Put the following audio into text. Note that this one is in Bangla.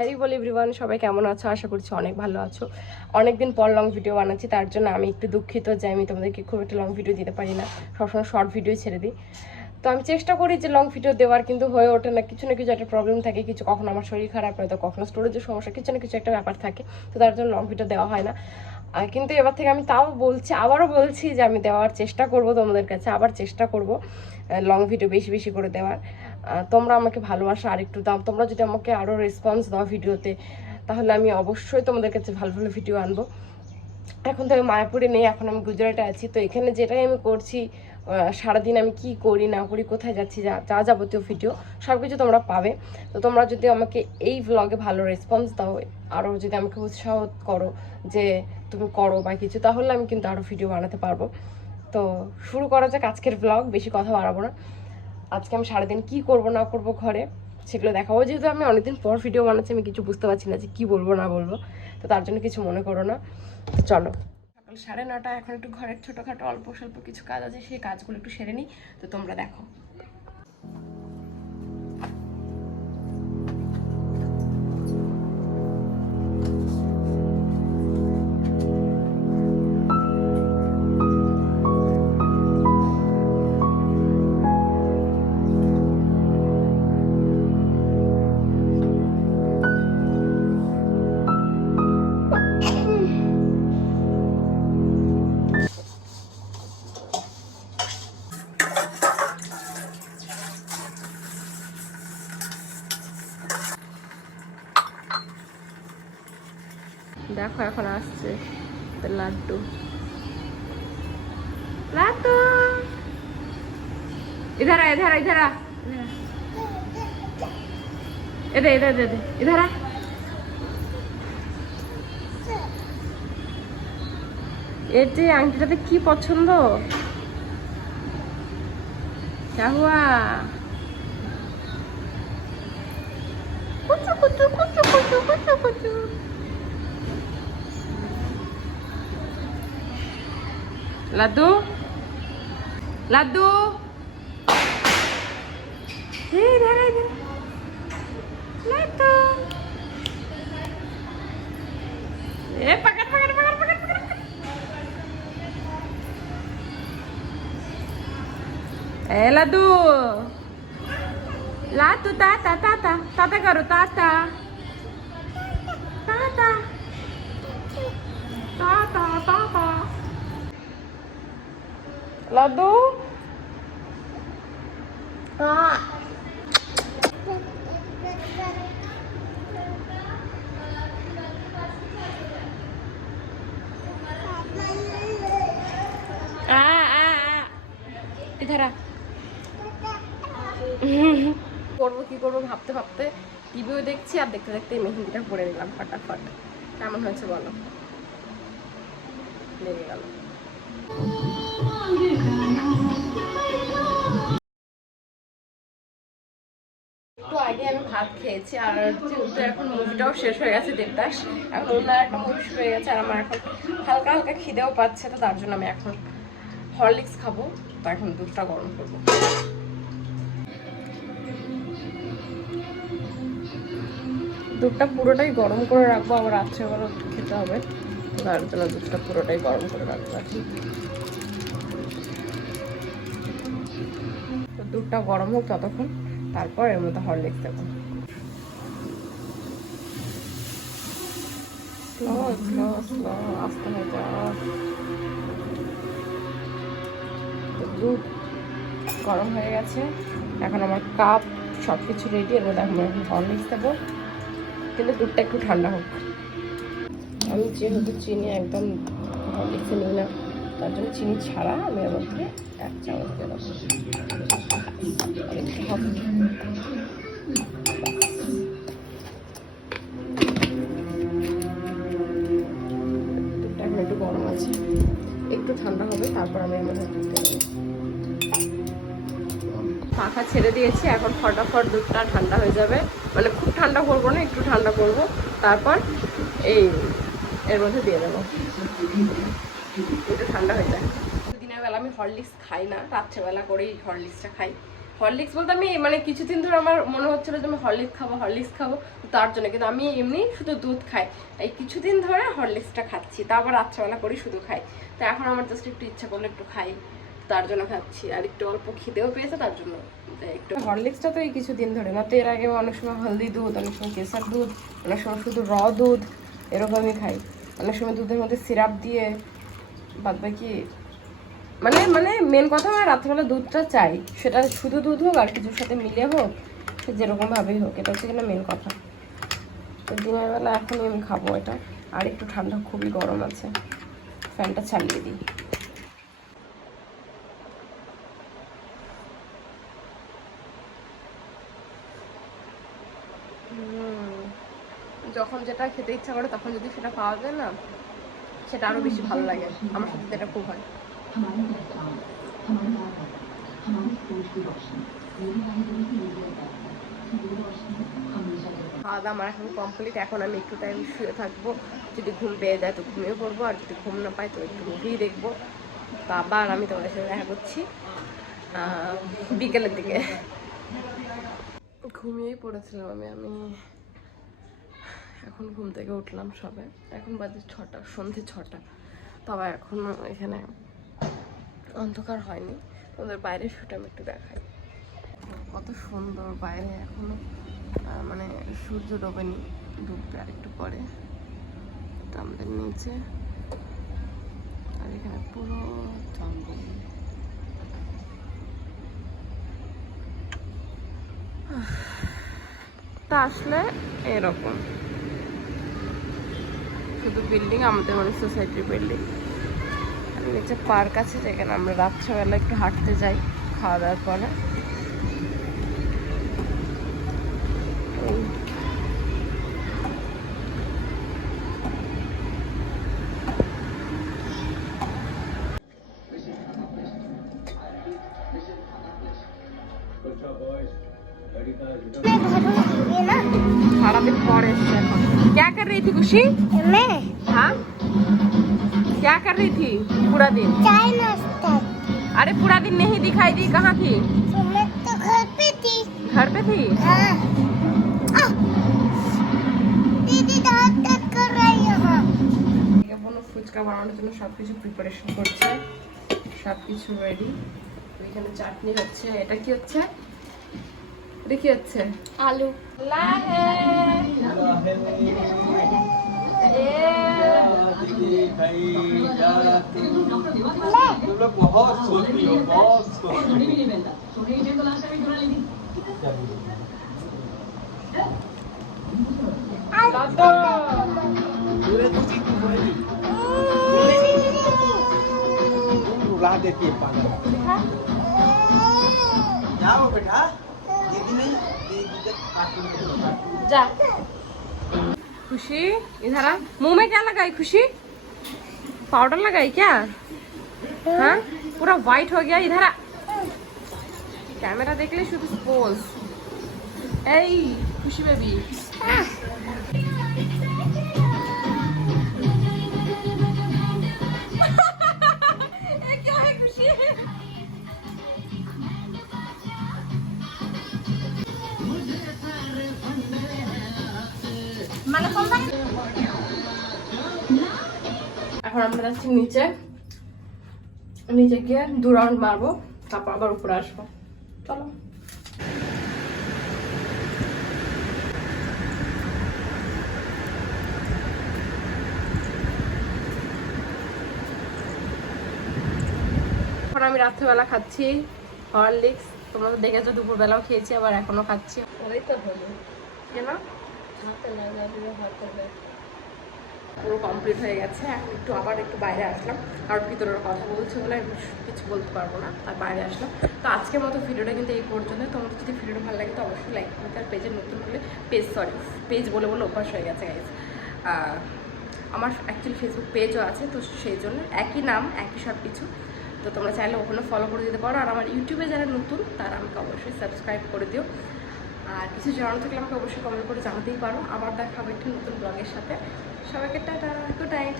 হ্যারি বল এভরিওয়ান, সবাই কেমন আছো? আশা করছি অনেক ভালো আছো। অনেকদিন পর লং ভিডিও বানাচ্ছি, তার জন্য আমি একটু দুঃখিত যে আমি তোমাদেরকে খুব একটা লং ভিডিও দিতে পারি না, সবসময় শর্ট ভিডিও ছেড়ে দিই। তো আমি চেষ্টা করি যে লং ভিডিও দেওয়ার, কিন্তু হয়ে ওঠে না। কিছু না কিছু একটা প্রবলেম থাকে, কিছু কখনো আমার শরীর খারাপ হয়, তো কখনো স্টোরেজের সমস্যা, কিছু না কিছু একটা ব্যাপার থাকে, তো তার জন্য লং ভিডিও দেওয়া হয় না। কিন্তু এবার থেকে আমি তাও বলছি, আবারও বলছি যে আমি দেওয়ার চেষ্টা করব, তোমাদের কাছে আবার চেষ্টা করব লং ভিডিও বেশি বেশি করে দেওয়ার। তোমরা আমাকে ভালোবাসা আরেকটু দাও, তোমরা যদি আমাকে আরও রেসপন্স দাও ভিডিওতে, তাহলে আমি অবশ্যই তোমাদের কাছে ভালো ভালো ভিডিও আনবো। এখন তো আমি মায়াপুরে নেই, এখন আমি গুজরাটে আছি। তো এখানে যেটাই আমি করছি, সারাদিন আমি কি করি না করি, কোথায় যাচ্ছি, যা যাবতীয় ভিডিও সব কিছু তোমরা পাবে। তো তোমরা যদি আমাকে এই ভ্লগে ভালো রেসপন্স দাও, আরও যদি আমাকে উৎসাহ করো যে তুমি করো বা কিছু, তাহলে আমি কিন্তু আরও ভিডিও বানাতে পারবো। তো শুরু করা যাক আজকের ভ্লগ। বেশি কথা বাড়াবো না। আজকে আমি সারাদিন কি করব না করব ঘরে, সেগুলো দেখাবো। যেহেতু আমি অনেকদিন পর ভিডিও বানাচ্ছি, আমি কিছু বুঝতে পারছি না যে কি বলবো না বলবো, তো তার জন্য কিছু মনে করো না। তো চলো, সকাল 9:30, এখন একটু ঘরের ছোটোখাটো অল্প স্বল্প কিছু কাজ আছে, সেই কাজগুলো একটু সেরে নিই। তো তোমরা দেখো। দেখো এখন আসছে লাড্ডু। লাড্ডু इधर आ, इधर आ, इधर आ, इधर इधर इधर इधर आ। এর যে আংটিটাতে কি পছন্দ? क्या हुआ? कुचु कुचु कुचु कुचु कुचु कुचु। लाडू लाडू, इधर इधर लाडू। ए पकड़ पकड़ पकड़ पकड़ पकड़। ए लाडू लाडू, ताता ताता ताता करो, ताता ताता ताता ताता। लाडू हाँ इधर आ। করবো কি করবো ভাবতে ভাবতে টিভিও দেখছি, আর দেখতে দেখতে মেহেন্দিটা পরে নিলাম ফটাফট। কেমন হয়েছে বলো? লেগে গেল। একটু আগে আমি ভাত খেয়েছি, আর যেহেতু এখন মুভিটাও শেষ হয়ে গেছে 1:30, এখন অন্য একটা মুভি শুরু হয়ে গেছে, আর আমার এখন হালকা হালকা খিদেও পাচ্ছে। তো তার জন্য আমি এখন হরলিক্স খাবো। তো এখন দুধটা গরম করবো। দুধটা পুরোটাই গরম করে রাখবো, আবার রাত্রেবেলা খেতে হবে, তার জন্য দুধটা পুরোটাই গরম করে রাখবো। তো দুধটা গরম হোক ততক্ষণ, তারপর এর মধ্যে হরলিক্স দেবো। স্লো স্লো স্লো, আস্তে হয়ে যাওয়া। দুধ গরম হয়ে গেছে, এখন আমার কাপ সব কিছু রেডি। এর মধ্যে এখন হরলিক্স দেবো, কিন্তু দুধটা একটু ঠান্ডা হোক। আমি যেহেতু চিনি একদম হরলিক্সে নিই না, তার জন্য চিনি ছাড়া আমি এর মধ্যে 1 চামচ দিয়ে দেবো। দুধটা এখন একটু গরম আছে, একটু ঠান্ডা হবে, তারপর আমি এর মধ্যে দুধ দেবো। পাখা ছেড়ে দিয়েছি, এখন ফটাফট দুধটা ঠান্ডা হয়ে যাবে। মানে খুব ঠান্ডা করবো না, একটু ঠান্ডা করবো, তারপর এই এর মধ্যে দিয়ে দেবো। একটু ঠান্ডা হয়ে যায়। দিনের বেলা আমি হরলিক্স খাই না, রাত্রেবেলা করেই হরলিক্সটা খাই। হরলিক্স বলতে আমি মানে কিছুদিন ধরে আমার মনে হচ্ছিল যে আমি হরলিক্স খাবো তার জন্য, কিন্তু আমি এমনি শুধু দুধ খাই। এই কিছুদিন ধরে হরলিক্সটা খাচ্ছি, তা আবার রাত্রেবেলা করে শুধু খাই। তো এখন আমার জাস্ট একটু ইচ্ছা করলে একটু খাই, তার জন্য খাচ্ছি। আর একটু অল্প খিদেও পেয়েছে তার জন্য একটু। হরলিক্সটা তো এই কিছুদিন ধরে না, তো এর আগে অনেক সময় হলদি দুধ, অনেক সময় কেসার দুধ, অনেক সময় শুধু দুধ এরকমই খাই। অনেক সময় দুধের মধ্যে সিরাপ দিয়ে, বাদ বাকি মানে মানে মেন কথা আমার রাত্রেবেলা দুধটা চাই, সেটা শুধু দুধ হোক আর কিছুর সাথে মিলে হোক, সে যেরকম ভাবেই হোক, এটা হচ্ছে কিনা মেন কথা। তো দিনের বেলা এখনই আমি খাবো এটা। আর একটু ঠান্ডা, খুবই গরম আছে, ফ্যানটা চালিয়ে দিই। যখন যেটা খেতে ইচ্ছা করে তখন যদি সেটা পাওয়া যায় না, সেটা আরো বেশি ভালো লাগে। আমার সাথে এটা খুব হয়। খাওয়া দাওয়া আমার এখন কমপ্লিট। এখন আমি একটু টাইম শুয়ে থাকবো, যদি ঘুম পেয়ে যায় তো ঘুমিয়ে পড়বো, আর যদি ঘুম না পাই তো একটু মুভি দেখবো। তো আবার আমি তোমাদের সাথে দেখা করছি বিকেলের দিকে। ঘুমিয়েই পড়েছিলাম আমি এখন ঘুম থেকে উঠলাম সবে। এখন বাজে 6টা, সন্ধে 6টা। তবে এখনো এখানে অন্ধকার হয়নি। ওদের বাইরের শুট আমি একটু দেখাই, কত সুন্দর বাইরে এখনো, মানে সূর্য ডোবেনি, ডুববে আর একটু পরে। তো আমাদের নিচে আর এখানে পুরো জঙ্গল। তা আসলে এরকম শুধু বিল্ডিং, আমাদের মানে সোসাইটির বিল্ডিং। আর নিচে পার্ক আছে, যেখানে আমরা রাত্রেবেলা একটু হাঁটতে যাই খাওয়া দাওয়ার পরে। सारा दिन पड़े क्या कर रही थी खुशी? मैं हाँ क्या कर रही थी पूरा दिन? चाय नाश्ता। अरे पूरा दिन नहीं दिखाई दी, कहाँ थी? मैं तो घर पे थी। घर पे थी? हाँ। दीदी दांत कर रही है। हाँ बोलो ফুচকা বানানোর জন্য সবকিছু প্রিপারেশন করছে, সবকিছু রেডি। এখানে চাটনি হচ্ছে, এটা কি হচ্ছে? এটা কি হচ্ছে? আলু। লাহে तुम लोग बहुत सोचती हो, बहुत सोचती रुला देती है पागल। जाओ बेटा, दीदी नहीं जा। खुशी इधर आ, मुंह में क्या लगाई खुशी? पाउडर लगाई क्या? हाँ पूरा व्हाइट हो गया। इधर आ, कैमरा देख ले, शुद्ध पोज। ए खुशी बेबी क्या है खुशी? এখন আমরা যাচ্ছি নিচে, নিচে গিয়ে 2 রাউন্ড মারবো, তারপর আবার উপরে আসবো। চলো। এখন আমি রাত্রেবেলা খাচ্ছি হরলিক্স। তোমরা তো দেখেছো দুপুরবেলাও খেয়েছি, আবার এখনো খাচ্ছি। ওই তো হলো কেন হাতে লাগাবি, হাতে পুরো কমপ্লিট হয়ে গেছে। এখন একটু আবার একটু বাইরে আসলাম, আর ভিতরের কথা বলছে বলে আমি কিছু বলতে পারবো না, আর বাইরে আসলাম। তো আজকের মতো ভিডিওটা কিন্তু এই পর্যন্ত। তোমাদের যদি ভিডিওটা ভালো লাগে তো অবশ্যই লাইক করতে, আর পেজে নতুন হলে পেজ বলে অভ্যাস হয়ে গেছে গাইজ। আমার অ্যাকচুয়ালি ফেসবুক পেজও আছে, তো সেই জন্য একই নাম, একই সব কিছু। তো তোমরা চাইলে ওখানে ফলো করে দিতে পারো। আর আমার ইউটিউবে যারা নতুন তারা আমাকে অবশ্যই সাবস্ক্রাইব করে দিও। আর কিছু জানানো থাকলে আমাকে অবশ্যই কমেন্ট করে জানাতেই পারো। আবার দেখা হবে একটি নতুন ব্লগের সাথে। সবাইকে টাটা, গুড নাইট।